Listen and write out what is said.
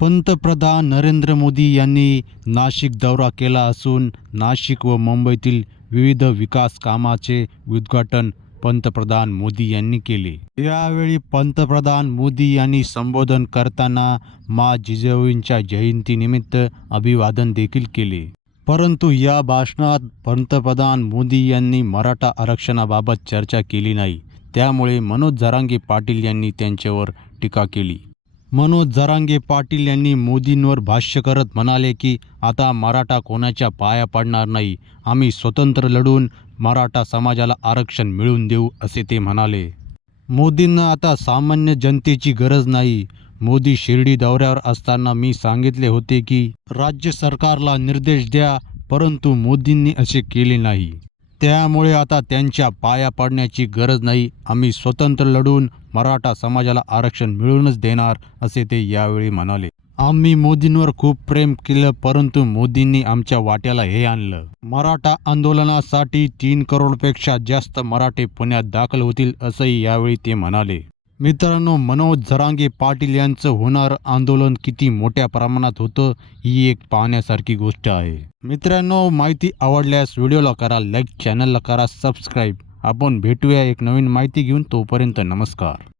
पंतप्रधान नरेंद्र मोदी यांनी नाशिक दौरा केला असून नाशिक व मुंबईतील विविध विकास कामाचे उद्घाटन पंतप्रधान मोदी यांनी केले. यावेळी पंतप्रधान मोदी यांनी संबोधन करताना मा जिजाऊंच्या जयंतीनिमित्त अभिवादन देखील केले. परंतु या भाषणात पंतप्रधान मोदी यांनी मराठा आरक्षणाबाबत चर्चा केली नाही. त्यामुळे मनोज जरांगे पाटील यांनी त्यांच्यावर टीका केली. मनोज जरांगे पाटील यांनी मोदींवर भाष्य करत म्हणाले की आता मराठा कोणाच्या पाया पडणार नाही. आम्ही स्वतंत्र लढून मराठा समाजाला आरक्षण मिळवून देऊ असे ते म्हणाले. मोदींना आता सामान्य जनतेची गरज नाही. मोदी शिर्डी दौऱ्यावर असताना मी सांगितले होते की राज्य सरकारला निर्देश द्या परंतु मोदींनी असे केले नाही. त्यामुळे आता त्यांच्या पाया पडण्याची गरज नाही. आम्ही स्वतंत्र लढून मराठा समाजाला आरक्षण मिळूनच देणार असे ते यावेळी म्हणाले. आम्ही मोदींवर खूप प्रेम केलं परंतु मोदींनी आमच्या वाट्याला हे आणलं. मराठा आंदोलनासाठी तीन करोडपेक्षा जास्त मराठे पुण्यात दाखल होतील असंही यावेळी ते म्हणाले. मित्रांनो मनोज जरांगे पाटील यांचं होणारं आंदोलन किती मोठ्या प्रमाणात होतं ही एक पाहण्यासारखी गोष्ट आहे. मित्रांनो माहिती आवडल्यास व्हिडिओला करा लाईक चॅनलला करा सबस्क्राईब आपण भेटूया एक नवीन माहिती घेऊन तोपर्यंत नमस्कार.